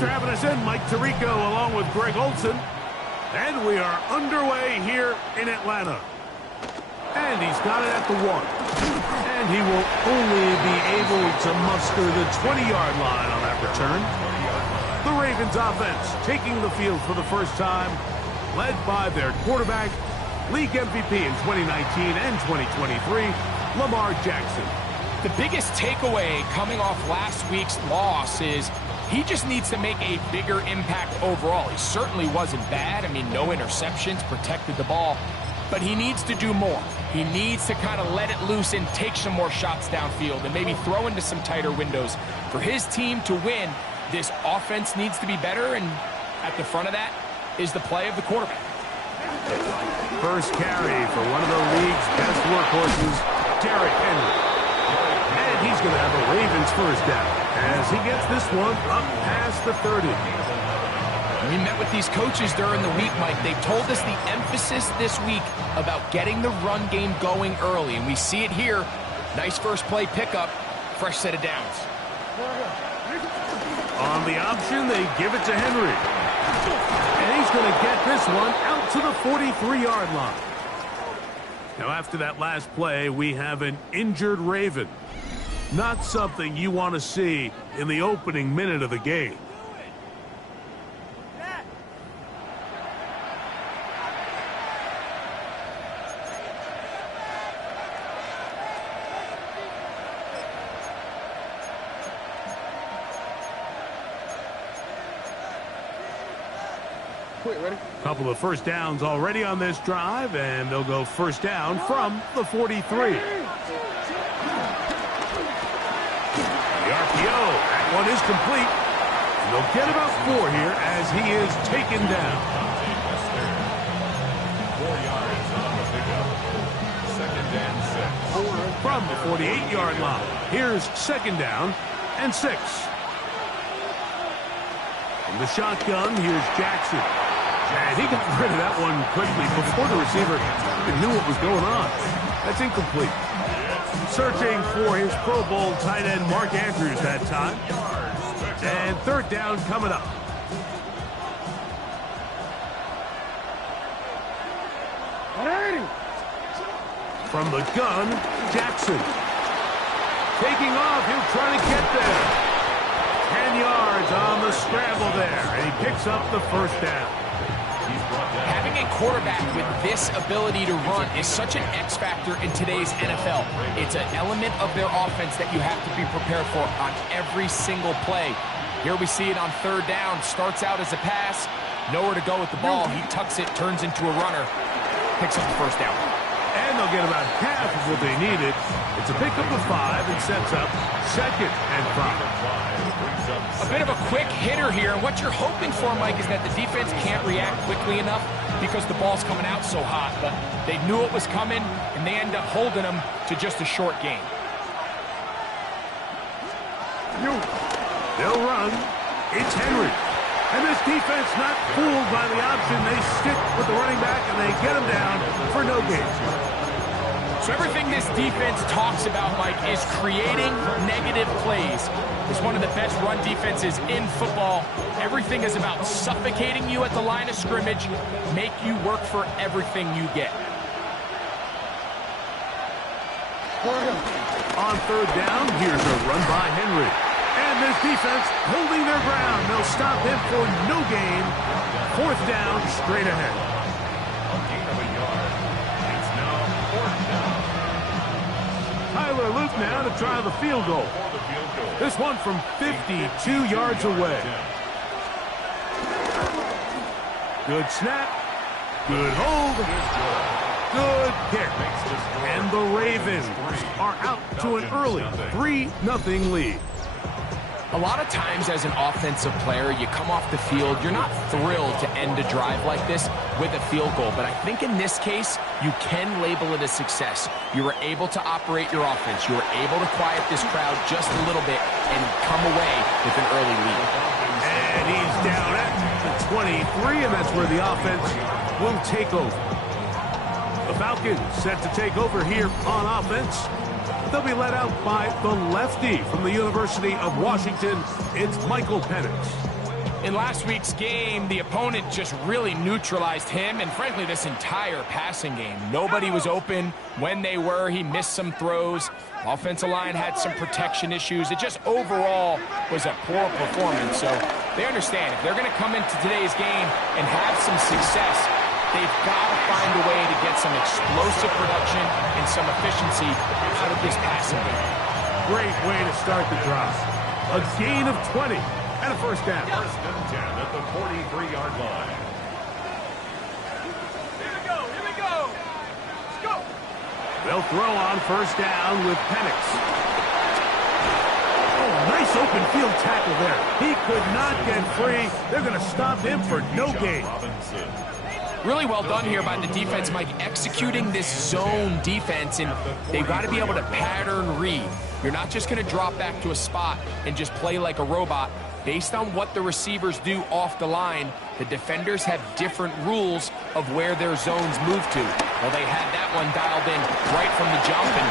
Thanks for having us in, Mike Tirico, along with Greg Olson. And we are underway here in Atlanta. And he's got it at the 1. And he will only be able to muster the 20-yard line on that return. The Ravens offense taking the field for the first time, led by their quarterback, league MVP in 2019 and 2023, Lamar Jackson. The biggest takeaway coming off last week's loss is he just needs to make a bigger impact overall. He certainly wasn't bad. I mean, no interceptions, protected the ball. But he needs to do more. He needs to kind of let it loose and take some more shots downfield and maybe throw into some tighter windows. For his team to win, this offense needs to be better, and at the front of that is the play of the quarterback. First carry for one of the league's best workhorses, Derrick Henry. And he's going to have a Ravens first down as he gets this one up past the 30. We met with these coaches during the week, Mike. They told us the emphasis this week about getting the run game going early, and we see it here. Nice first play pickup, fresh set of downs. On the option, they give it to Henry. And he's going to get this one out to the 43-yard line. Now, after that last play, we have an injured Raven. Not something you want to see in the opening minute of the game. Couple of first downs already on this drive, and they'll go first down from the 43. The RPO, that one is complete. And they'll get about 4 here as he is taken down. 4 yards on the pickup. Second and 6. From the 48-yard line, here's second down and 6. From the shotgun, here's Jackson. And he got rid of that one quickly before the receiver even knew what was going on. That's incomplete. Searching for his Pro Bowl tight end Mark Andrews that time. And third down coming up. From the gun, Jackson. Taking off, he'll try to get there. 10 yards on the scramble there, and he picks up the first down. Having a quarterback with this ability to run is such an X factor in today's NFL. It's an element of their offense that you have to be prepared for on every single play. Here we see it on third down. Starts out as a pass, nowhere to go with the ball. He tucks it, turns into a runner, picks up the first down. And they'll get about half of what they needed. It's a pickup of 5 and sets up second and 5. A bit of a quick hitter here, and what you're hoping for, Mike, is that the defense can't react quickly enough because the ball's coming out so hot, but they knew it was coming, and they end up holding them to just a short gain. They'll run. It's Henry. And this defense not fooled by the option. They stick with the running back, and they get him down for no gain. So everything this defense talks about, Mike, is creating negative plays. It's one of the best run defenses in football. Everything is about suffocating you at the line of scrimmage, make you work for everything you get. On third down, here's a run by Henry. And this defense holding their ground. They'll stop him for no gain. Fourth down, straight ahead. A gain of a yard. It's now fourth down. Tyler Luke now to try the field goal. This one from 52 yards away. Good snap. Good hold. Good kick. And the Ravens are out to an early 3-0 lead. A lot of times as an offensive player, you come off the field, you're not thrilled to end a drive like this with a field goal. But I think in this case, you can label it a success. You were able to operate your offense. You were able to quiet this crowd just a little bit and come away with an early lead. And he's down at the 23, and that's where the offense will take over. The Falcons set to take over here on offense. They'll be led out by the lefty from the University of Washington. It's Michael Penix. In last week's game, the opponent just really neutralized him and, frankly, this entire passing game. Nobody was open. When they were, he missed some throws. Offensive line had some protection issues. It just overall was a poor performance. So they understand if they're going to come into today's game and have some success, they've got to find a way to get some explosive production and some efficiency out of this passing game. Great way to start the drive. A gain of 20. And a first down. First and 10 at the 43-yard line. Here we go. Let's go. They'll throw on first down with Penix. Oh, nice open field tackle there. He could not get free. They're going to stop him for no gain. Really well done here by the defense, Mike, executing this zone defense, and they've got to be able to pattern read. You're not just going to drop back to a spot and just play like a robot. Based on what the receivers do off the line, the defenders have different rules of where their zones move to. Well, they had that one dialed in right from the jump, and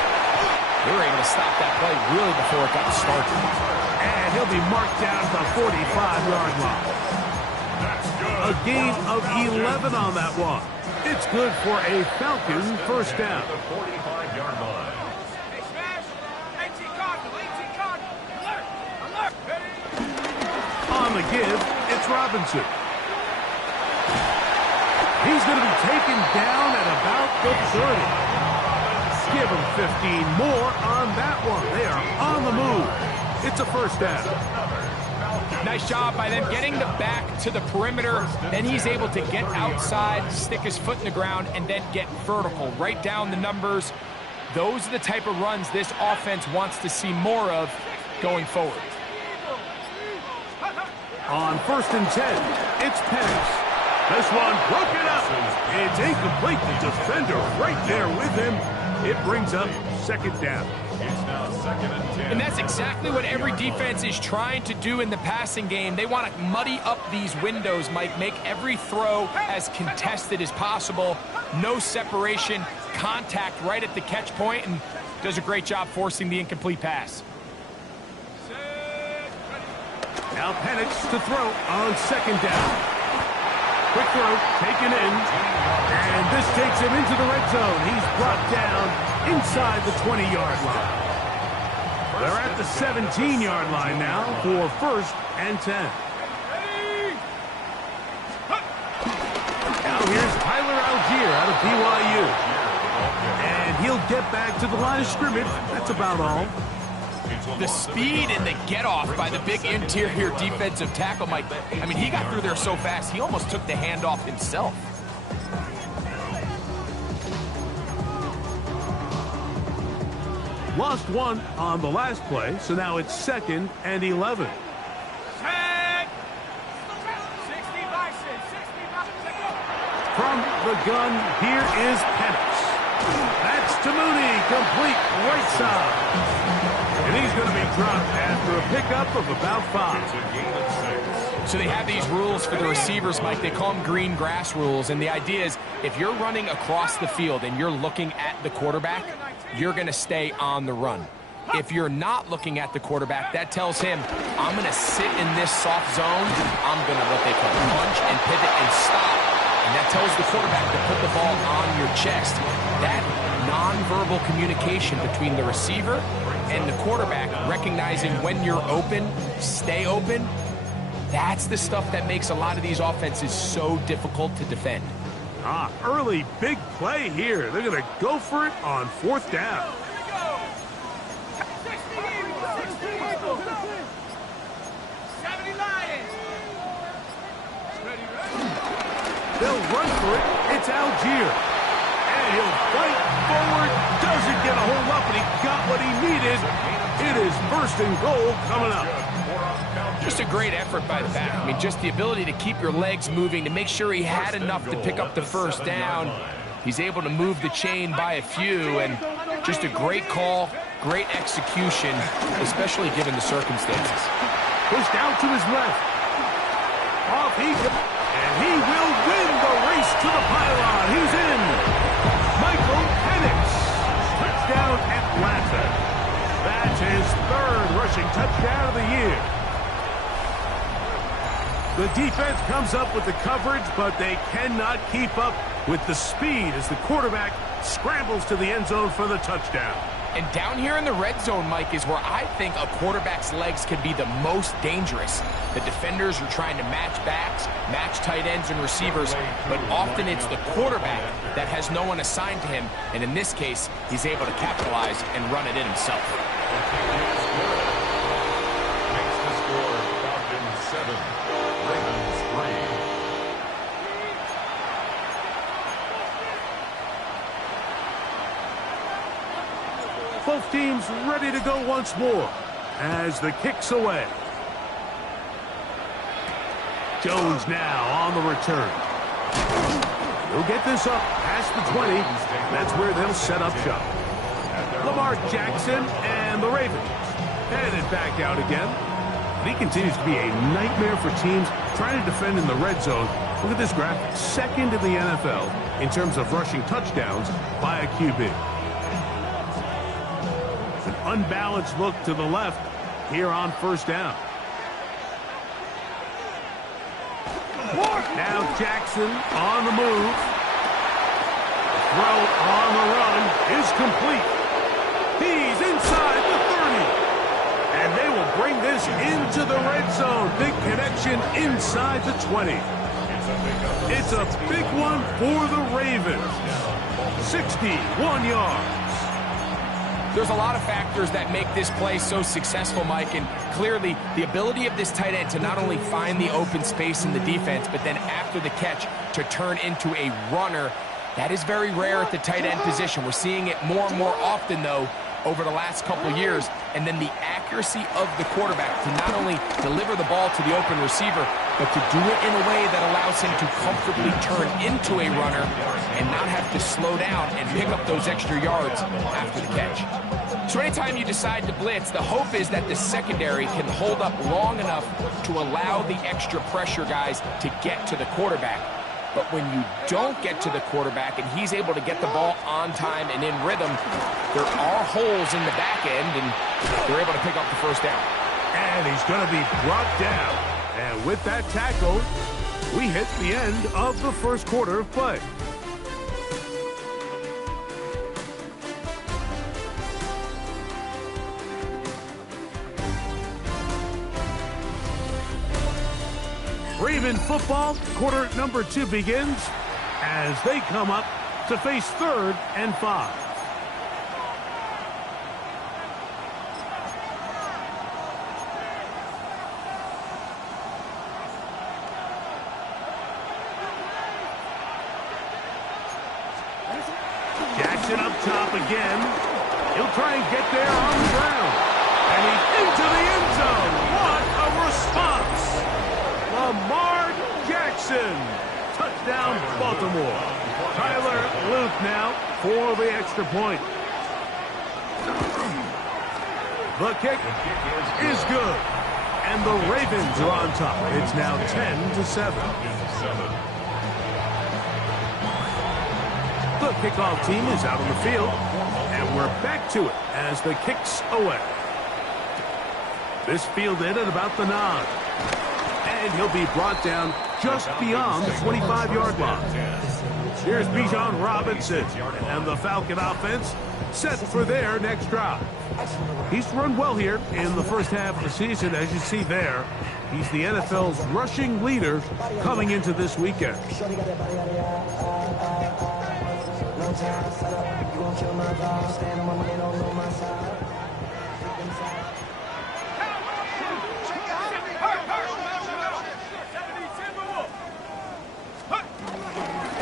they were able to stop that play really before it got started. And he'll be marked down at the 45-yard line. A gain of 11 on that one. It's good for a Falcon first down. The 45-yard line. Hey, Smash. 18 Cardinal. Alert. Ready? On the give, it's Robinson. He's going to be taken down at about the 30. Give him 15 more on that one. They are on the move. It's a first down. Nice job by them getting the back to the perimeter. Then he's able to get outside, stick his foot in the ground, and then get vertical. Write down the numbers. Those are the type of runs this offense wants to see more of going forward. On first and 10, it's Penix. This one broken up. It's incomplete. The defender right there with him. It brings up second down. It's now second and 10. And that's exactly what every defense is trying to do in the passing game. They want to muddy up these windows, Mike, make every throw as contested as possible. No separation, contact right at the catch point, and does a great job forcing the incomplete pass. Now Penix to throw on second down. Quick throw, taken in, and this takes him into the red zone. He's brought down inside the 20-yard line. They're at the 17-yard line now for first and 10. Now here's Tyler Algier out of BYU. And he'll get back to the line of scrimmage. That's about all. The speed and the get-off by the big interior defensive tackle, Mike. I mean, he got through there so fast, he almost took the handoff himself. Lost one on the last play, so now it's second and 11. From the gun, here is Penix. That's to Mooney, complete right side. And he's going to be dropped after a pickup of about 5. It's a gain of 6. So they have these rules for the receivers, Mike. They call them green grass rules. And the idea is if you're running across the field and you're looking at the quarterback, you're going to stay on the run. If you're not looking at the quarterback, that tells him, I'm going to sit in this soft zone. I'm going to what they call punch and pivot and stop. And that tells the quarterback to put the ball on your chest. That nonverbal communication between the receiver and the quarterback, recognizing when you're open, stay open, that's the stuff that makes a lot of these offenses so difficult to defend. Early big play here. They're going to go for it on fourth down. They'll run for it. It's Algier. And he'll fight forward. Doesn't get a hold up, and he got what he needed. It is first and goal coming up. Just a great effort by the back. I mean, just the ability to keep your legs moving, to make sure he had enough to pick up the first down. He's able to move the chain by a few, and just a great call, great execution, especially given the circumstances. Pushed out to his left. Off he goes. And he will win the race to the pylon. He's in. Michael Penix. Touchdown Atlanta. That's his third rushing touchdown of the year. The defense comes up with the coverage, but they cannot keep up with the speed as the quarterback scrambles to the end zone for the touchdown. And down here in the red zone, Mike, is where I think a quarterback's legs can be the most dangerous. The defenders are trying to match backs, match tight ends and receivers, but often it's the quarterback that has no one assigned to him, and in this case, he's able to capitalize and run it in himself. Makes the score Falcons 7, Ravens 3. Both teams ready to go once more as the kick's away. Jones now on the return. He'll get this up past the 20. That's where they'll set up shop. Lamar Jackson and the Ravens headed back out again. And he continues to be a nightmare for teams trying to defend in the red zone. Look at this graphic. Second in the NFL in terms of rushing touchdowns by a QB. An unbalanced look to the left here on first down. Now Jackson on the move. Throw on the run is complete. He's inside the 30. And they will bring this into the red zone. Big connection inside the 20. It's a big one for the Ravens. 61 yards. There's a lot of factors that make this play so successful, Mike, and clearly the ability of this tight end to not only find the open space in the defense, but then after the catch to turn into a runner. That is very rare at the tight end position. We're seeing it more and more often, though, over the last couple years. And then the accuracy of the quarterback to not only deliver the ball to the open receiver, but to do it in a way that allows him to comfortably turn into a runner and not have to slow down and pick up those extra yards after the catch. So anytime you decide to blitz, the hope is that the secondary can hold up long enough to allow the extra pressure guys to get to the quarterback. But when you don't get to the quarterback and he's able to get the ball on time and in rhythm, there are holes in the back end, and they're able to pick up the first down. And he's going to be brought down. And with that tackle, we hit the end of the first quarter of play. Raven football, quarter number 2 begins as they come up to face 3rd and 5. Jackson up top again. He'll try and get there on the ground. And he's into the end zone. What a response! Lamar Jackson. Touchdown, Baltimore. Tyler Luke now for the extra point. The kick is good. And the Ravens are on top. It's now 10-7. The kickoff team is out on the field. And we're back to it as the kick's away. This fielded at about the 9. And he'll be brought down just beyond the 25-yard line. Here's Bijan Robinson and the Falcon offense set for their next drive. He's run well here in the first half of the season, as you see there. He's the NFL's rushing leader coming into this weekend.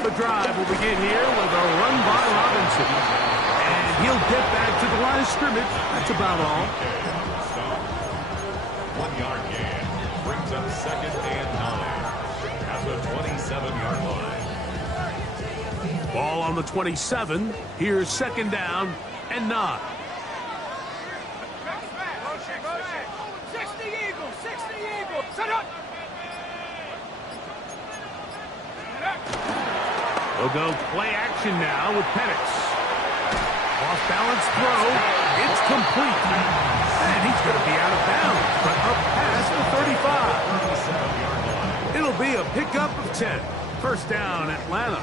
The drive will begin here with a run by Robinson. And he'll get back to the line of scrimmage. That's about all. 1 yard gain brings up 2nd and 9 at the 27-yard line. Ball on the 27. Here's 2nd down and 9. 60 Eagles, 60 Eagles. Set up. We'll go play action now with Penix. Off balance throw. It's complete. And he's going to be out of bounds, but up past the 35. will be a pickup of 10. First down, Atlanta.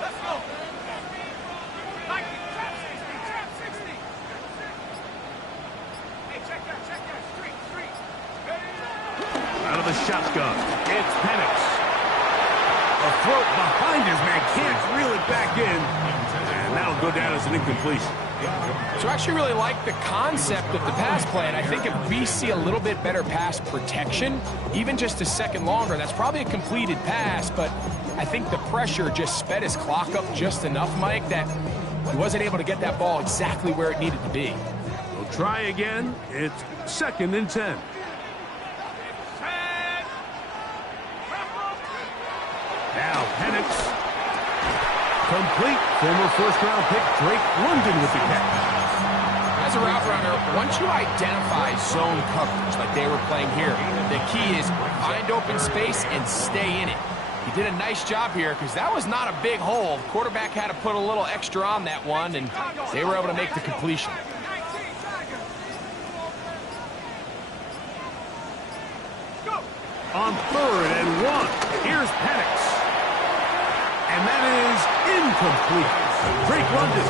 Let's go. Like it. Trap 60. Hey, check that. Street. Out of the shotgun, it's Penix. A throat behind his man, can't reel it back in. And that'll go down as an incompletion. So I actually really like the concept of the pass play, and I think if we see a little bit better pass protection, even just a second longer, that's probably a completed pass, but I think the pressure just sped his clock up just enough, Mike, that he wasn't able to get that ball exactly where it needed to be. We'll try again. It's 2nd and 10. Now Penix. Complete. Former first-round pick Drake London with the catch. As a route runner, once you identify zone coverage like they were playing here, the key is find open space and stay in it. He did a nice job here because that was not a big hole. The quarterback had to put a little extra on that one, and they were able to make the completion. On 3rd and 1, here's Penix. And that is incomplete. Drake London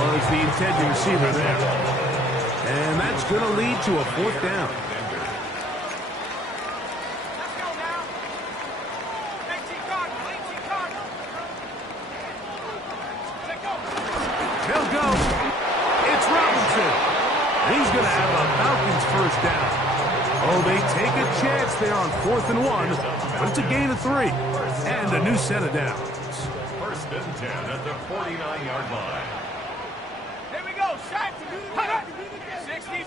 was the intended receiver there. And that's going to lead to a 4th down. Let's go now. 18 Cardinal. Let's go. They'll go. It's Robinson. He's going to have a Falcons first down. Oh, they take a chance there on 4th and 1, but it's a gain of 3 and a new set of downs. 1st and 10 at the 49-yard line. Here we go. Shot. 60.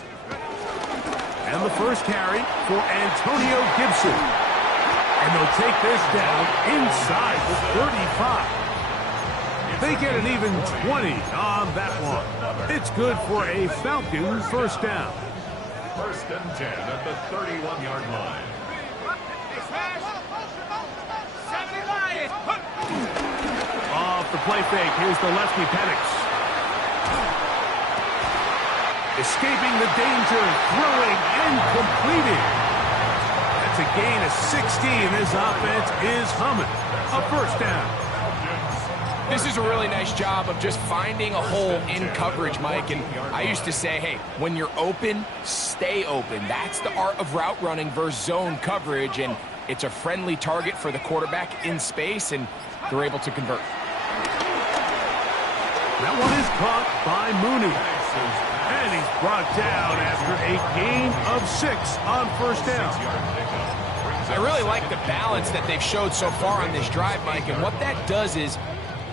And the first carry for Antonio Gibson. And they'll take this down inside the 35. They get an even 20 on that one. It's good for a Falcon first down. 1st and 10 at the 31-yard line. Off the play fake, here's the lefty Penix. Escaping the danger, throwing and completing. That's a gain of 16. This offense is humming. A first down. This is a really nice job of just finding a hole in coverage, Mike. And I used to say, hey, when you're open, stay open. That's the art of route running versus zone coverage. And it's a friendly target for the quarterback in space, and they're able to convert. That one is caught by Mooney. And he's brought down after a gain of 6 on first down. I really like the balance that they've showed so far on this drive, Mike. And what that does is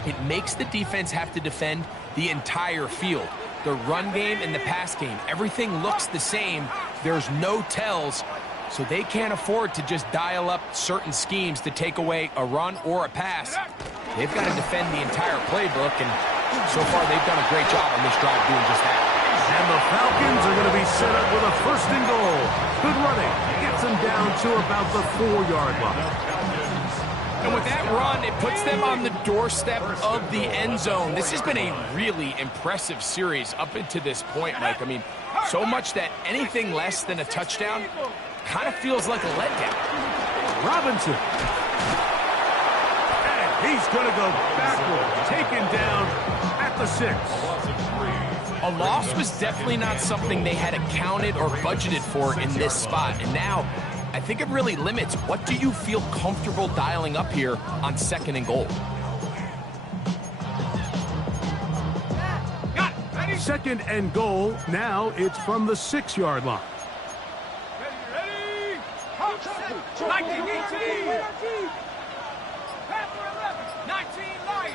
it makes the defense have to defend the entire field. The run game and the pass game, everything looks the same. There's no tells, so they can't afford to just dial up certain schemes to take away a run or a pass. They've got to defend the entire playbook, and so far they've done a great job on this drive doing just that. And the Falcons are going to be set up with a 1st and goal. Good running. Gets them down to about the 4-yard line. And with that run, it puts them on the doorstep of the end zone. This has been a really impressive series up until this point, Mike. I mean, so much that anything less than a touchdown kind of feels like a letdown. Robinson. And he's going to go backward. Taken down at the 6. A loss was definitely not something they had accounted or budgeted for in this spot. And now, I think it really limits what do you feel comfortable dialing up here on 2nd and goal. 2nd and goal. Now it's from the 6-yard line. Ready? 19. Panther 11. 19 Lion.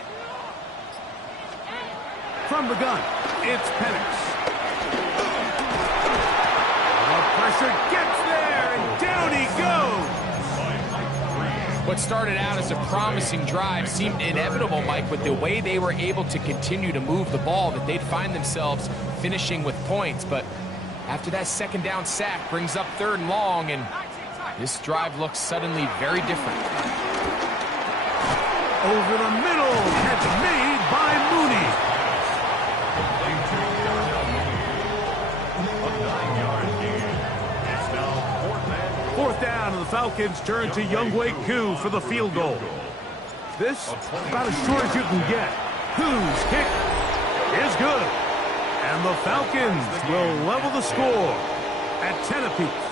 From the gun, it's Penix. The pressure gets there, and down he goes. What started out as a promising drive seemed inevitable, Mike, with the way they were able to continue to move the ball, that they'd find themselves finishing with points. But after that 2nd down sack brings up 3rd and long, and this drive looks suddenly very different. Over the middle, catch made by Mooney. A 9-yard gain. It's now 4th and down, and the Falcons turn to Younghoe Koo for the field goal. This about as short as you can get. Koo's kick is good. And the Falcons will level the score at 10 apiece.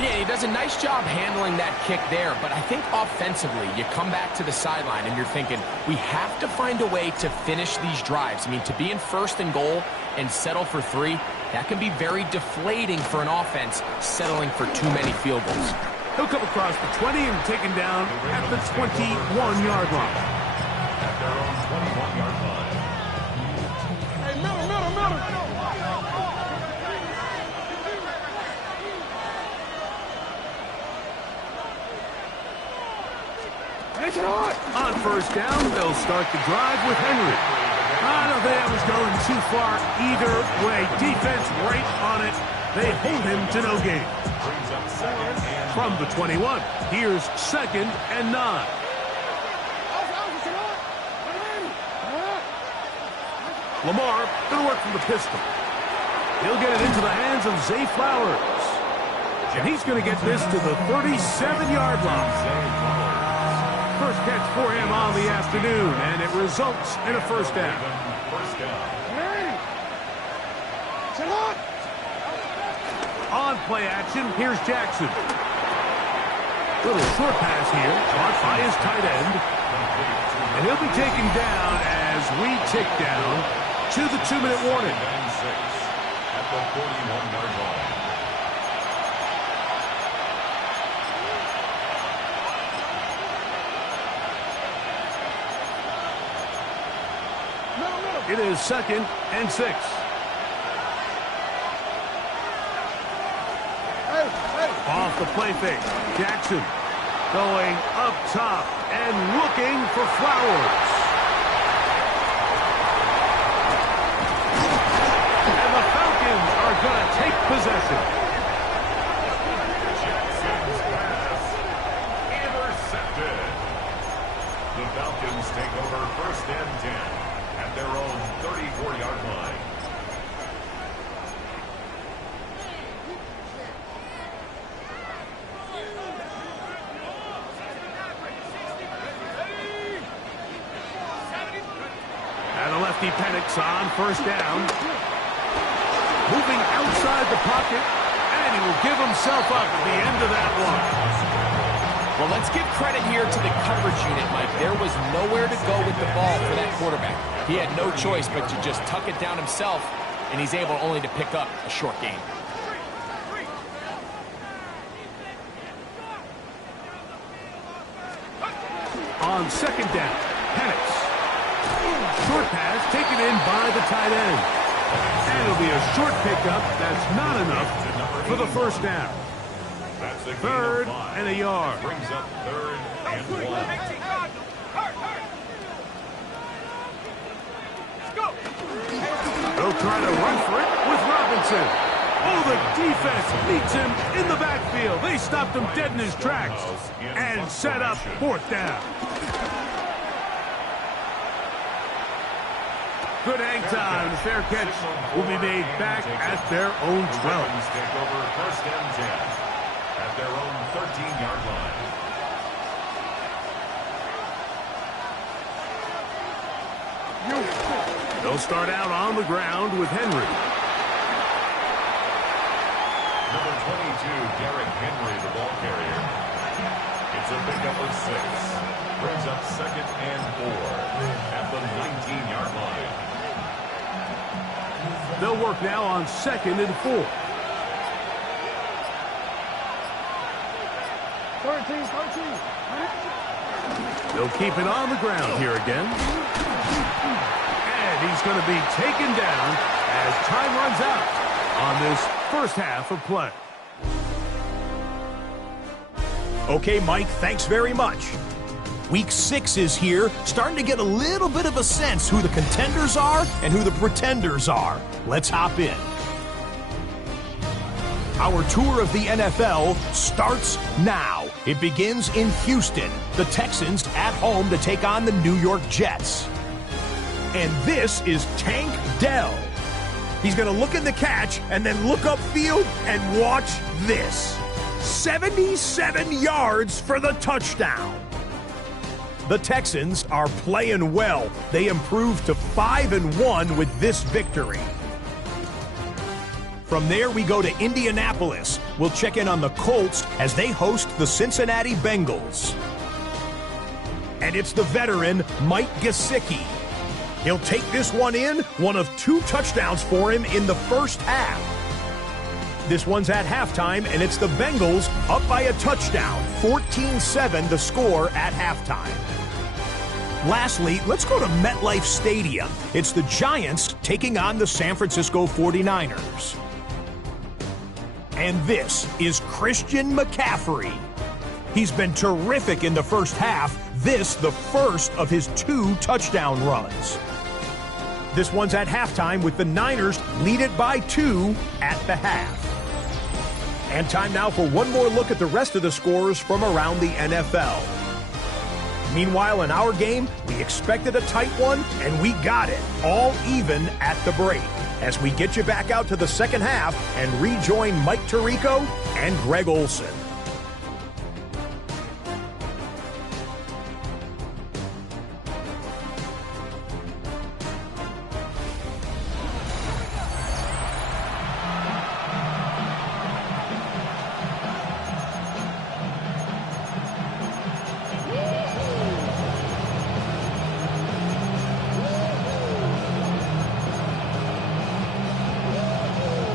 Yeah, he does a nice job handling that kick there, but I think offensively, you come back to the sideline and you're thinking, we have to find a way to finish these drives. I mean, to be in first and goal and settle for 3, that can be very deflating for an offense settling for too many field goals. He'll come across the 20 and taken down at the 21-yard line. At their own 21-yard line. Hey, middle. On first down, they'll start the drive with Henry. I don't think that was going too far either way. Defense right on it. They hold him to no gain. From the 21, here's 2nd and 9. Lamar going to work from the pistol. He'll get it into the hands of Zay Flowers. And he's going to get this to the 37-yard line. First catch for him on the afternoon, and it results in a first down. On play action, here's Jackson. Little short pass here, caught by his tight end. And he'll be taken down as we tick down to the 2-minute warning. At the 41-yard line. It is 2nd and 6. Off the play fake. Jackson going up top and looking for Flowers. And the Falcons are going to take possession. Jackson's pass intercepted. The Falcons take over 1st and 10. At their own 34-yard line. And the lefty panics on first down. Moving outside the pocket, and he will give himself up at the end of that one. Well, let's give credit here to the coverage unit, Mike. There was nowhere to go with the ball for that quarterback. He had no choice but to just tuck it down himself, and he's able only to pick up a short gain. On 2nd down, Penix. Short pass taken in by the tight end. And it'll be a short pickup that's not enough for the first down. That's a 3rd and a yard. Brings up 3rd and 1. They'll try to run for it with Robinson. Oh, the defense beats him in the backfield. They stopped him dead in his tracks and set up 4th down. Good hang time. The fair catch will be made back at their own 12. Take over 1st and 10 at their own 13-yard line. They'll start out on the ground with Henry. Number 22, Derrick Henry, the ball carrier. It's a pickup of 6. Brings up 2nd and 4 at the 19-yard line. They'll work now on 2nd and 4. 13. They'll keep it on the ground here again. And he's going to be taken down as time runs out on this first half of play. Okay, Mike, thanks very much. Week 6 is here, starting to get a little bit of a sense who the contenders are and who the pretenders are. Let's hop in. Our tour of the NFL starts now. It begins in Houston. The Texans at home to take on the New York Jets. And this is Tank Dell. He's going to look in the catch and then look upfield and watch this. 77 yards for the touchdown. The Texans are playing well. They improved to 5-1 with this victory. From there, we go to Indianapolis. We'll check in on the Colts as they host the Cincinnati Bengals. And it's the veteran, Mike Gesicki. He'll take this one in, one of 2 touchdowns for him in the first half. This one's at halftime, and it's the Bengals up by a touchdown. 14-7 the score at halftime. Lastly, let's go to MetLife Stadium. It's the Giants taking on the San Francisco 49ers. And this is Christian McCaffrey. He's been terrific in the first half. This the first of his 2 touchdown runs. This one's at halftime with the Niners lead it by 2 at the half. And time now for one more look at the rest of the scores from around the NFL. Meanwhile, in our game, we expected a tight one, and we got it, all even at the break. As we get you back out to the second half and rejoin Mike Tirico and Greg Olson.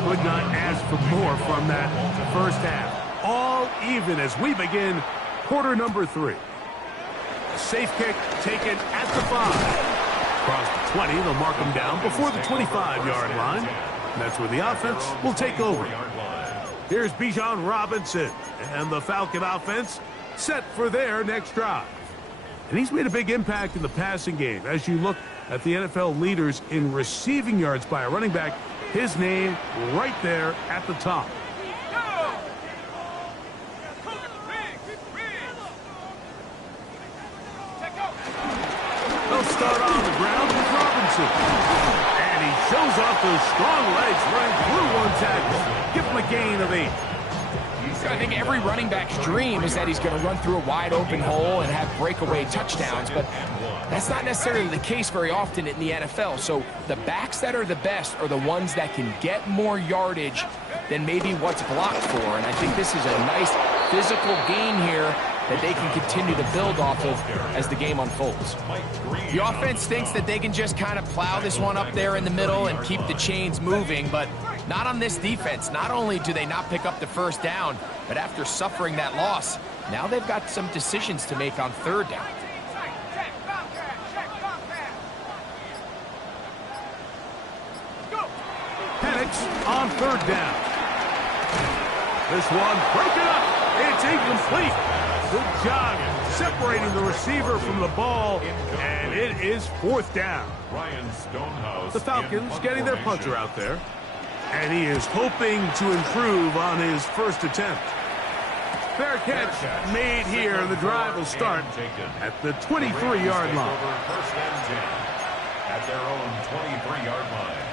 Could not ask for more from that first half. All even as we begin quarter number 3. Safe kick taken at the 5. Across the 20, they'll mark him down before the 25-yard line. And that's where the offense will take over. Here's Bijan Robinson and the Falcon offense set for their next drive. And he's made a big impact in the passing game. As you look at the NFL leaders in receiving yards by a running back, his name right there at the top. They'll start on the ground with Robinson. And he shows off those strong legs running through one tackle. Give him a gain of 8. I think every running back's dream is that he's going to run through a wide open hole and have breakaway touchdowns, but that's not necessarily the case very often in the NFL. So the backs that are the best are the ones that can get more yardage than maybe what's blocked for. And I think this is a nice physical gain here that they can continue to build off of as the game unfolds. The offense thinks that they can just kind of plow this one up there in the middle and keep the chains moving, but not on this defense. Not only do they not pick up the first down, but after suffering that loss, now they've got some decisions to make on third down. Penix on third down. This one broken up. It's incomplete. Good job separating the receiver from the ball, and it is fourth down. The Falcons getting their punter out there, and he is hoping to improve on his first attempt. Fair catch made here, and the drive will start at the 23-yard line. First and 10 at their own 23-yard line.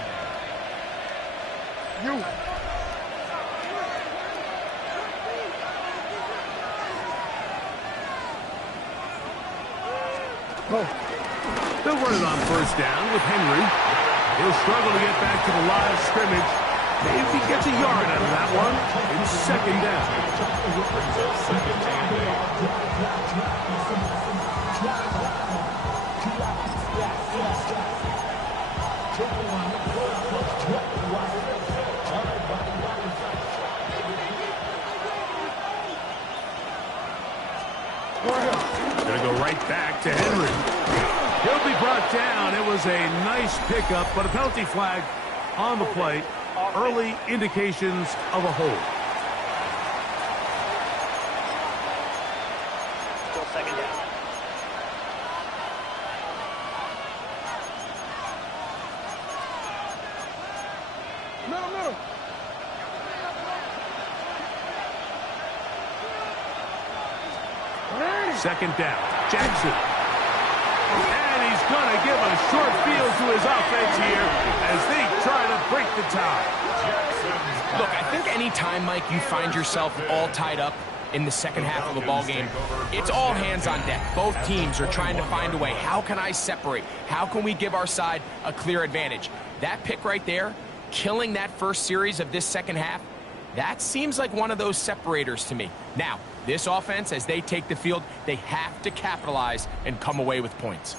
They'll run it on first down with Henry. He'll struggle to get back to the line of scrimmage. Maybe he gets a yard out of that one. It's second down. Going to go right back to Henry. He'll be brought down. It was a nice pickup, but a penalty flag on the play. Early indications of a hold. Still second down. Second down. Jackson. And he's going to give a short field to his offense here as they try to break the tie. Jackson's Look, I think any time, Mike, you find yourself all tied up in the second half of a ball game, it's all hands on deck. Both teams are trying to find a way. How can I separate? How can we give our side a clear advantage? That pick right there, killing that first series of this second half, that seems like one of those separators to me. Now, this offense, as they take the field, they have to capitalize and come away with points.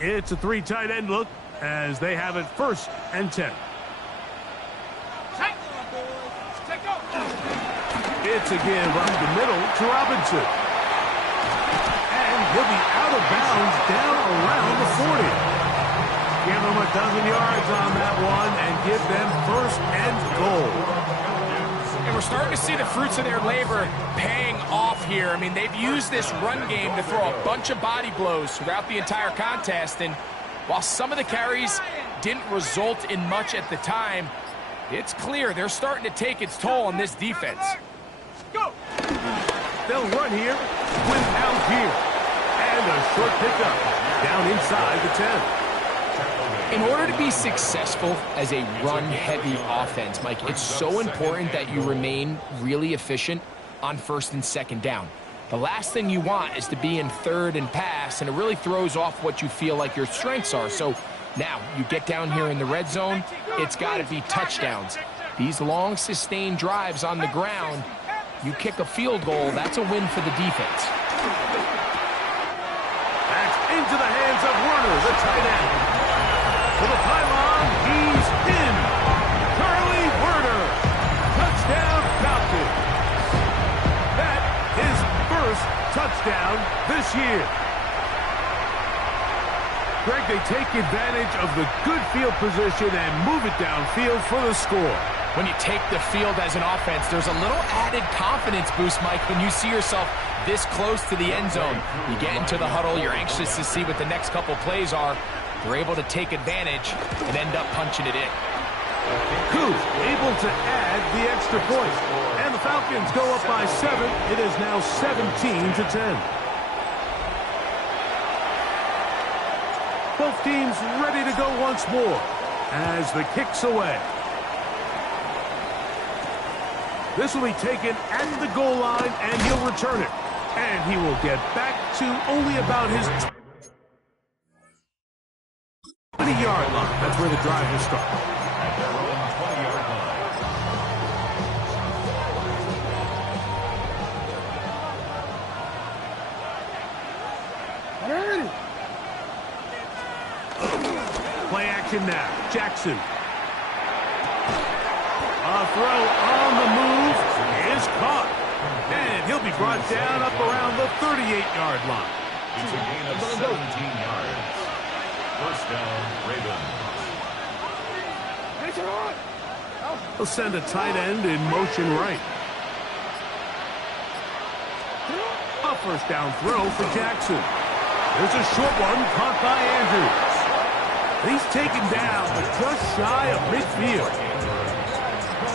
It's a 3 tight end look as they have it 1st and 10. It's again up the middle to Robinson. And he'll be out of bounds down around the 40. Give them a dozen yards on that one and give them 1st and goal. And we're starting to see the fruits of their labor paying off here. I mean, they've used this run game to throw a bunch of body blows throughout the entire contest. And while some of the carries didn't result in much at the time, it's clear they're starting to take its toll on this defense. Go! They'll run here without here. And a short pickup down inside the 10. In order to be successful as a run-heavy offense, Mike, it's so important that you remain really efficient on 1st and 2nd down. The last thing you want is to be in 3rd and pass, and it really throws off what you feel like your strengths are. So now you get down here in the red zone, it's got to be touchdowns. These long, sustained drives on the ground, you kick a field goal, that's a win for the defense. That's into the hands of Werner, the tight end. To the pylon, he's in. Charlie Werner, touchdown Falcons. That is 1st touchdown this year. Greg, they take advantage of the good field position and move it downfield for the score. When you take the field as an offense, there's a little added confidence boost, Mike, when you see yourself this close to the end zone. You get into the huddle, you're anxious to see what the next couple plays are. You're able to take advantage and end up punching it in. Kuz able to add the extra point. And the Falcons go up by 7. It is now 17-10. Both teams ready to go once more as the kick's away. This will be taken at the goal line, and he'll return it. And he will get back to only about his 20-yard line. That's where the drive will start. At their own 20-yard line. Play action now. Jackson. A throw on the move is caught. And he'll be brought down up around the 38-yard line. It's a gain of 17 yards. 1st down, Ravens. He'll send a tight end in motion right. A 1st down throw for Jackson. There's a short one caught by Andrews. He's taken down, but just shy of midfield.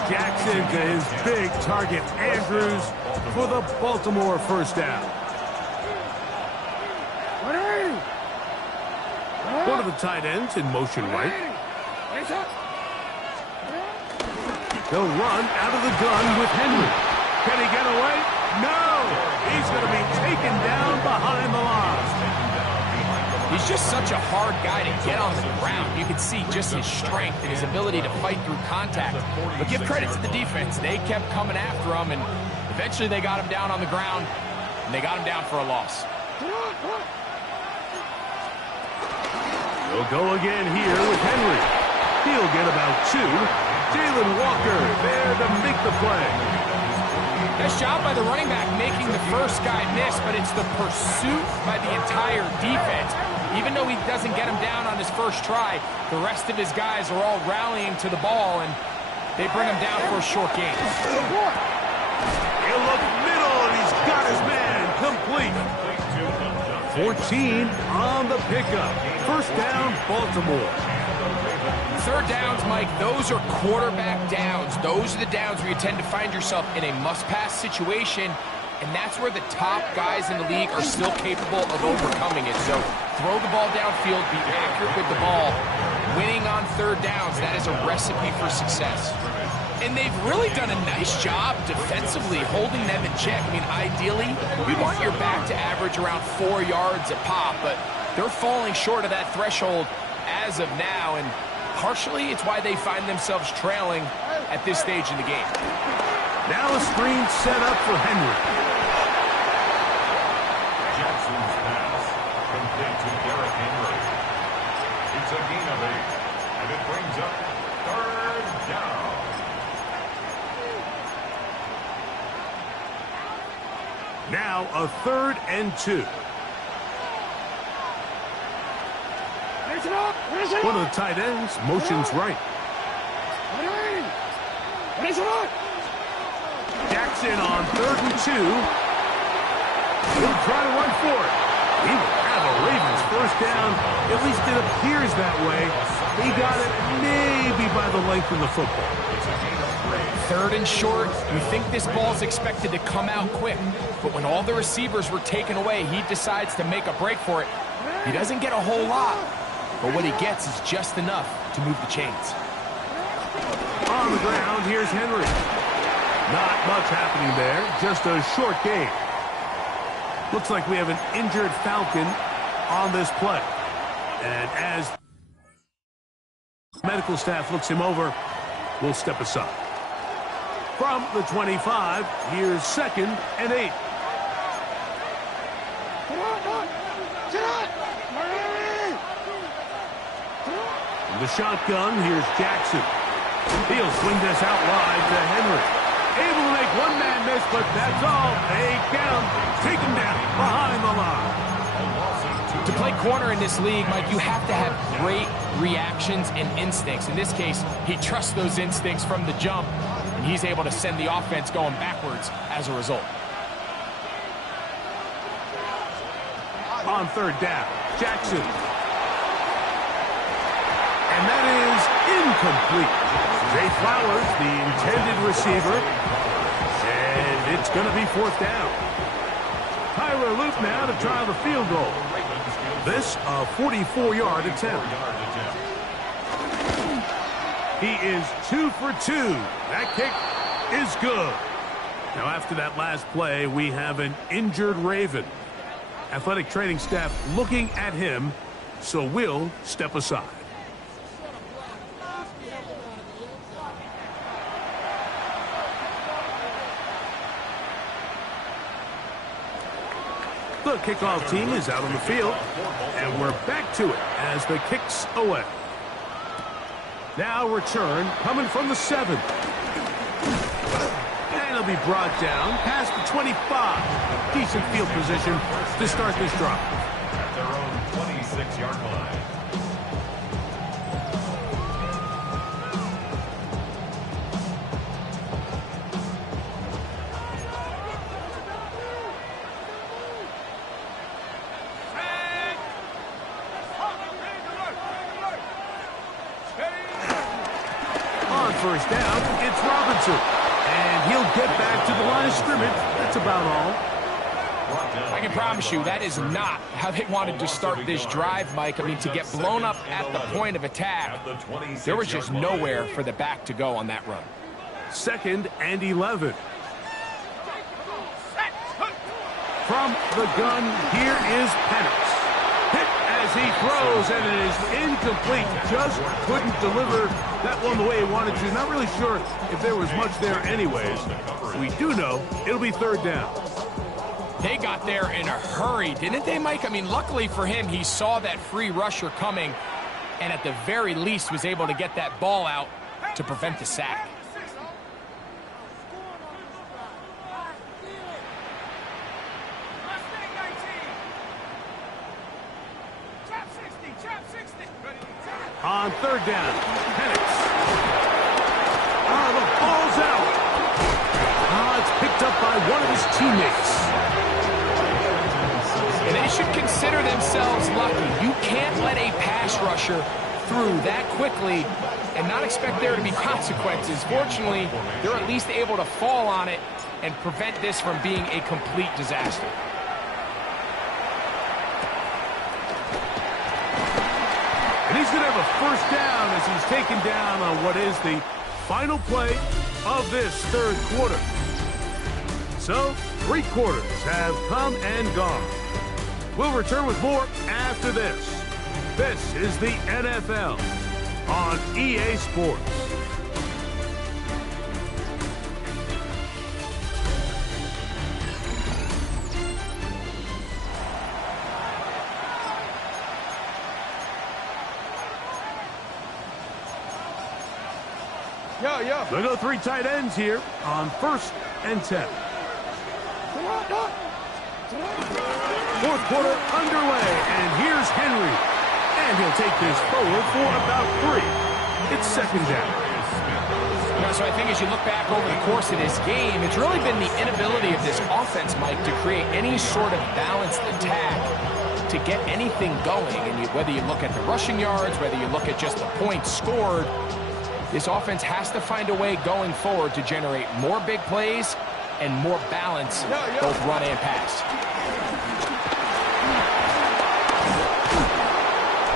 Jackson to his big target, Andrews, for the Baltimore 1st down. One of the tight ends in motion right. They'll run out of the gun with Henry. Can he get away? No! He's going to be taken down behind the line. He's just such a hard guy to get on the ground. You can see just his strength and his ability to fight through contact. But give credit to the defense. They kept coming after him, and eventually they got him down on the ground, and they got him down for a loss. They'll go again here with Henry. He'll get about 2. Jalen Walker there to make the play. Nice job by the running back making the first guy miss, but it's the pursuit by the entire defense. Even though he doesn't get him down on his first try, the rest of his guys are all rallying to the ball, and they bring him down for a short gain. He'll look middle, and he's got his man complete. 14 on the pickup. 1st down, Baltimore. 3rd downs, Mike, those are quarterback downs. Those are the downs where you tend to find yourself in a must-pass situation. and that's where the top guys in the league are still capable of overcoming it. So throw the ball downfield, be accurate with the ball. Winning on third downs, that is a recipe for success. And they've really done a nice job defensively holding them in check. I mean, ideally, you want your back to average around 4 yards a pop, but they're falling short of that threshold as of now, and partially it's why they find themselves trailing at this stage in the game. Now a screen set up for Henry. Jackson's pass complete to Derrick Henry. It's a gain of 8, and it brings up third down. Now a 3rd and 2. One of the tight ends motions right. Jackson on 3rd and 2. He'll try to run for it. He will have a Ravens first down. At least it appears that way. He got it maybe by the length of the football. 3rd and short. You think this ball is expected to come out quick, but when all the receivers were taken away, he decides to make a break for it. He doesn't get a whole lot, but what he gets is just enough to move the chains. On the ground, here's Henry. Not much happening there, just a short game. Looks like we have an injured Falcon on this play. And as medical staff looks him over, we'll step aside. From the 25, here's 2nd and 8. From the shotgun, here's Jackson. He'll swing this out wide to Henry. Able to make one man miss, but that's all. They get him. Take him down behind the line. To play corner in this league, Mike, you have to have great reactions and instincts. In this case, he trusts those instincts from the jump, and he's able to send the offense going backwards as a result. On 3rd down, Jackson. And that is incomplete. Zay Flowers, the intended receiver. And it's going to be 4th down. Tyler Luke now to try the field goal. This a 44-yard attempt. He is 2 for 2. That kick is good. Now after that last play, we have an injured Raven. Athletic training staff looking at him, so we'll step aside. The kickoff team is out on the field, and we're back to it as the kick's away. Now return coming from the 7. And it'll be brought down past the 25. Decent field position to start this drive. At their own 26-yard line. First down, it's Robinson. And he'll get back to the line of scrimmage. That's about all. I can promise you that is not how they wanted to start this drive, Mike. I mean, to get blown up at the point of attack, there was just nowhere for the back to go on that run. 2nd and 11. From the gun, here is Penix. Hit as he throws, and it is incomplete. Just couldn't deliver that one the way he wanted to. Not really sure if there was much there anyways. We do know it'll be 3rd down. They got there in a hurry, didn't they, Mike? I mean, luckily for him, he saw that free rusher coming, and at the very least was able to get that ball out to prevent the sack. On 3rd down, Penix. The ball's out. It's picked up by one of his teammates. And they should consider themselves lucky. You can't let a pass rusher through that quickly and not expect there to be consequences. Fortunately, they're at least able to fall on it and prevent this from being a complete disaster. And he's going to have a first down as he's taken down on what is the final play of this third quarter. So, 3 quarters have come and gone. We'll return with more after this. This is the NFL on EA Sports. They go 3 tight ends here on 1st and 10. Fourth quarter underway, and here's Henry. And he'll take this forward for about 3. It's 2nd down. So I think as you look back over the course of this game, it's really been the inability of this offense, Mike, to create any sort of balanced attack to get anything going. And whether you look at the rushing yards, whether you look at just the points scored, this offense has to find a way going forward to generate more big plays and more balance, both run and pass.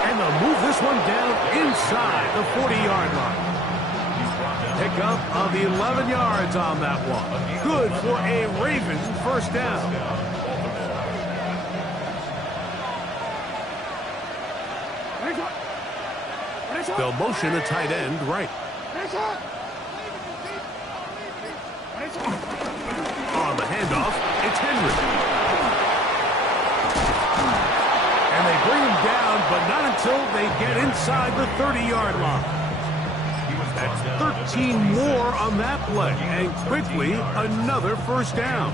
And they'll move this one down inside the 40-yard line. Pickup of 11 yards on that one. Good for a Ravens first down. They'll motion a tight end right. On the handoff, it's Henry. And they bring him down, but not until they get inside the 30-yard line. That's 13 more on that play, and quickly another first down.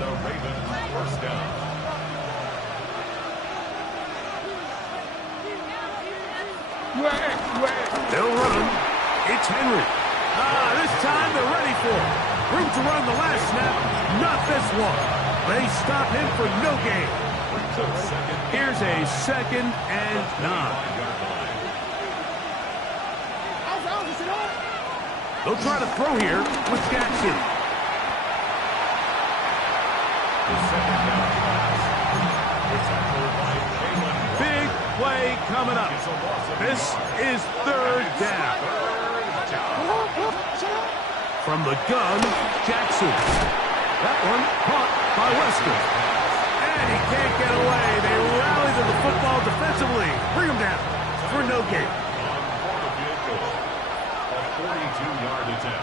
They'll run him. It's Henry. This time they're ready for it. Room to run the last snap. Not this one. They stop him for no gain. Here's a 2nd and 9. They'll try to throw here with Jackson. Big play coming up. This is 3rd down. From the gun, Jackson. That one caught by Weston. And he can't get away. They rally to the football defensively. Bring him down for no gain. 42-yard attempt.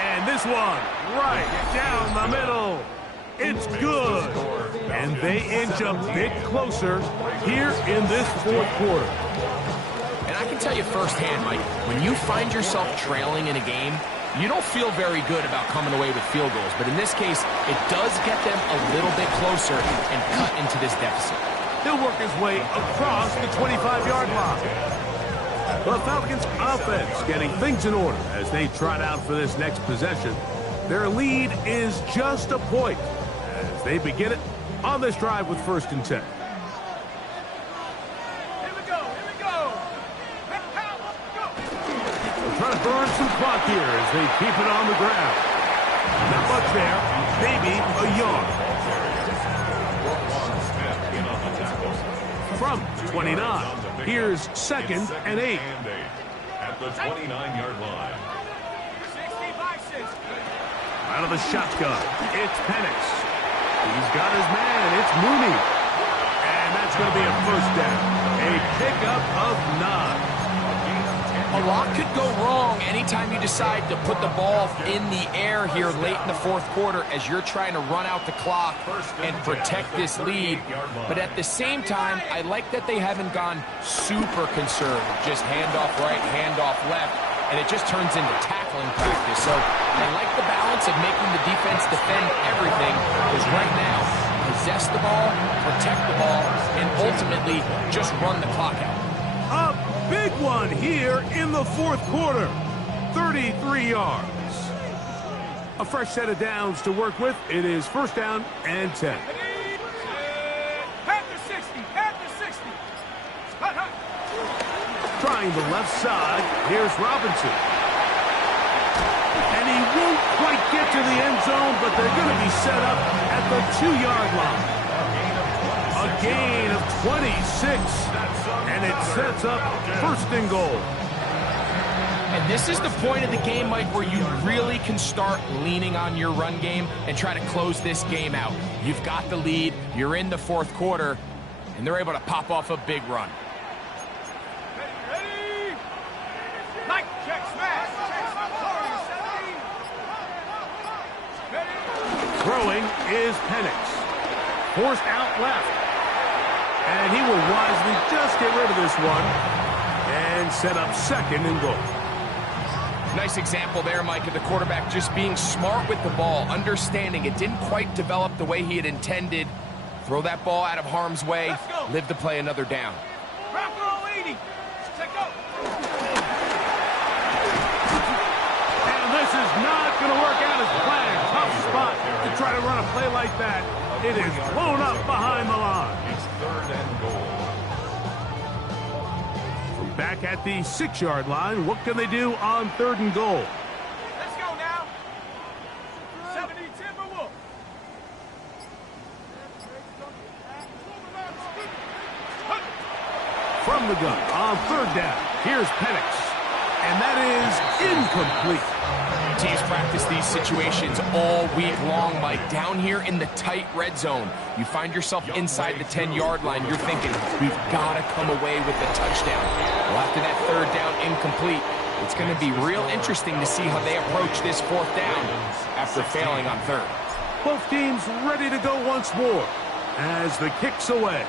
And this one right down the middle. It's good. And they inch a bit closer here in this 4th quarter. And I can tell you firsthand, Mike, when you find yourself trailing in a game, you don't feel very good about coming away with field goals. But in this case, it does get them a little bit closer and cut into this deficit. He'll work his way across the 25-yard line. The Falcons offense getting things in order as they trot out for this next possession. Their lead is just a point as they begin it on this drive with 1st and 10. Here we go. They'll try to burn some clock here as they keep it on the ground. Not much there, maybe a yard. From 29. Here's 2nd and 8. At the 29-yard line. 60. Out of the shotgun, it's Penix. He's got his man, it's Mooney. And that's going to be a first down. A pickup of 9. A lot could go wrong anytime you decide to put the ball in the air here late in the 4th quarter as you're trying to run out the clock and protect this lead. But at the same time, I like that they haven't gone super conservative. Just handoff right, handoff left, and it just turns into tackling practice. So I like the balance of making the defense defend everything, because right now, possess the ball, protect the ball, and ultimately just run the clock out. A big one here in the 4th quarter. 33 yards. A fresh set of downs to work with. It is 1st down and 10. At the 60. Trying the left side. Here's Robinson. And he won't quite get to the end zone, but they're going to be set up at the 2-yard line. A gain of 26, and it sets up first and goal. And this is the point of the game, Mike, where you really can start leaning on your run game and try to close this game out. You've got the lead, you're in the fourth quarter, and they're able to pop off a big run. Ready? Mike, check, smash. Throwing is Penix. Forced out left. And he will wisely just get rid of this one and set up second and goal. Nice example there, Mike, of the quarterback just being smart with the ball, understanding it didn't quite develop the way he had intended. Throw that ball out of harm's way, live to play another down. Rocco 80. Check go. And this is not going to work out as planned. Tough spot to try to run a play like that. It is blown up behind the line. It's third and goal. From back at the 6-yard line, what can they do on third and goal? Let's go now. 70 Timberwolf. From the gun on third down, here's Penix. And that is incomplete. Teams practice these situations all week long, Mike. Down here in the tight red zone, you find yourself inside the 10-yard line. You're thinking, we've got to come away with a touchdown. Well, after that third down incomplete, it's going to be real interesting to see how they approach this fourth down after failing on third. Both teams ready to go once more as the kick's away.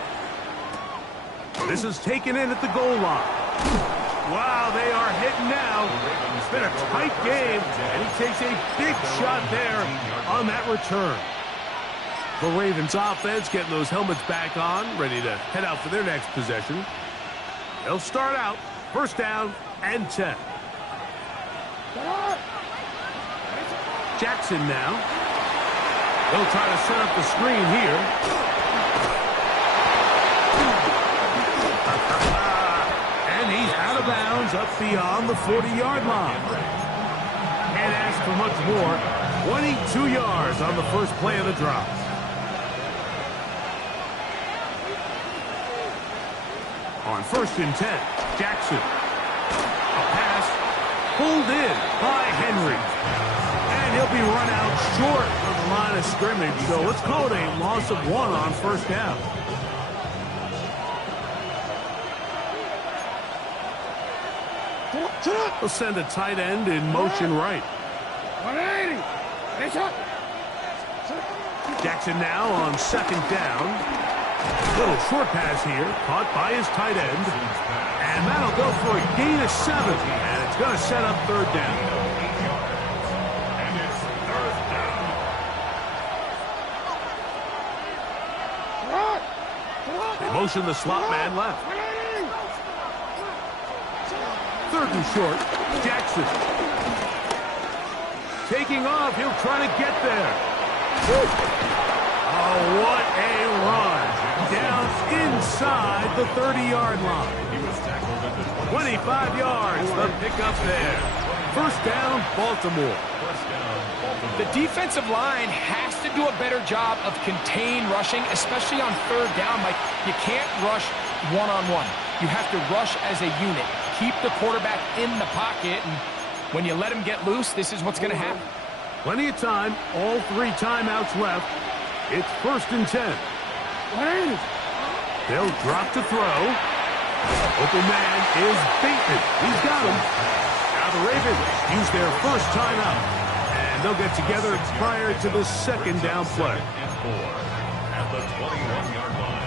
This is taken in at the goal line. Wow, they are hitting now. It's been a tight game, and he takes a big shot there on that return. The Ravens offense getting those helmets back on, ready to head out for their next possession. They'll start out, first down and 10. Jackson now. They'll try to set up the screen here. And he's out of bounds up beyond the 40-yard line. Can't ask for much more. 22 yards on the first play of the drive. On first and 10, Jackson. A pass pulled in by Henry. And he'll be run out short of the line of scrimmage. So let's call it a loss of 1 on first down. We'll send a tight end in motion right. 180. Jackson now on second down. Little short pass here, caught by his tight end. And that'll go for a gain of 7. And it's going to set up third down. And it's third down. They motion the slot man left. Third and short, Jackson. Taking off, he'll try to get there. Oh, what a run. Down inside the 30-yard line. He was tackled at the 25 yards, the pickup there. First down, Baltimore. First down, Baltimore. The defensive line has to do a better job of contain rushing, especially on third down. Like, you can't rush one-on-one. You have to rush as a unit. Keep the quarterback in the pocket, and when you let him get loose, this is what's going to happen. Plenty of time, all 3 timeouts left. It's first and 10. They'll drop to throw. Open man is Bateman. He's got him. Now the Ravens use their first timeout, and they'll get together prior to the second down play. And 4 at the 21-yard line.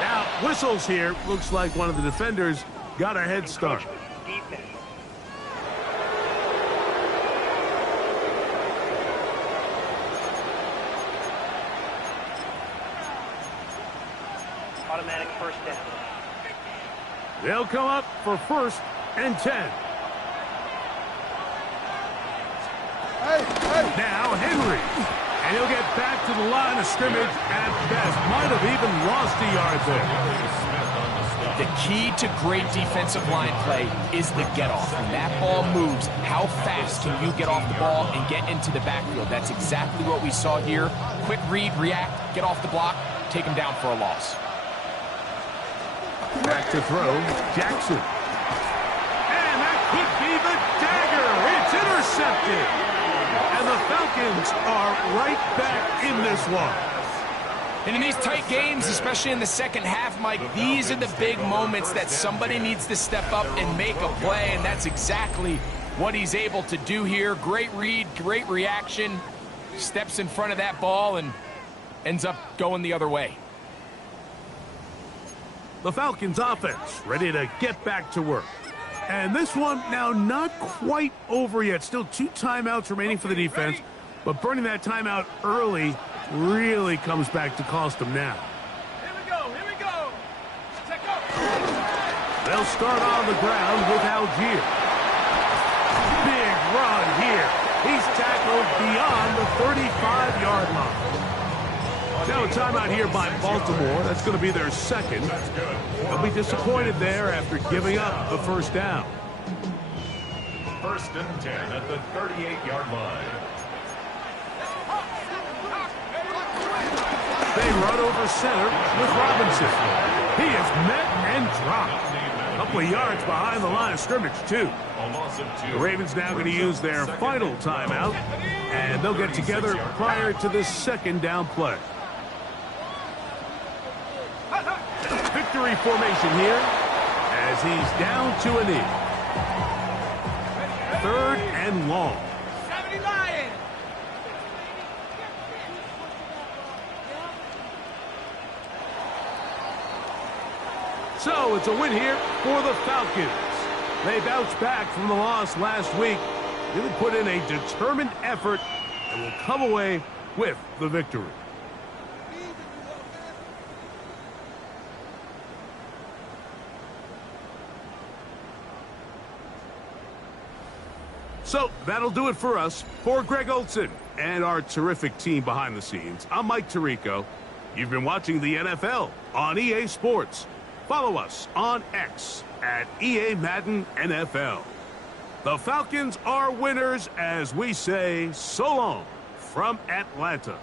Now, whistles here. Looks like one of the defenders got a head start. Automatic first down. They'll come up for first and 10. Now Henry. And he'll get back to the line of scrimmage at best. Might have even lost a yard there. The key to great defensive line play is the get-off. When that ball moves, how fast can you get off the ball and get into the backfield? That's exactly what we saw here. Quick read, react, get off the block, take him down for a loss. Back to throw, Jackson. And that could be the dagger. It's intercepted. And the Falcons are right back in this one. And in these tight games, especially in the second half, Mike, these are the big moments that somebody needs to step up and make a play, and that's exactly what he's able to do here. Great read, great reaction, steps in front of that ball and ends up going the other way. The Falcons offense ready to get back to work. And this one now not quite over yet. Still 2 timeouts remaining for the defense, but burning that timeout early really comes back to cost them now. Here we go, here we go. Check up. They'll start on the ground with Algier. Big run here. He's tackled beyond the 35-yard line. Now a timeout here by Baltimore. That's going to be their second. They'll be disappointed there after giving up the first down. 1st and 10 at the 38-yard line. They run over center with Robinson. He is met and dropped. A couple of yards behind the line of scrimmage, too. The Ravens now going to use their final timeout, and they'll get together prior to the second down play. Victory formation here as he's down to a knee. 3rd and long. 70 Lions. So it's a win here for the Falcons. They bounced back from the loss last week, really put in a determined effort, and will come away with the victory. So that'll do it for us. For Greg Olson and our terrific team behind the scenes, I'm Mike Tirico. You've been watching the NFL on EA Sports. Follow us on X at EA Madden NFL. The Falcons are winners as we say so long from Atlanta.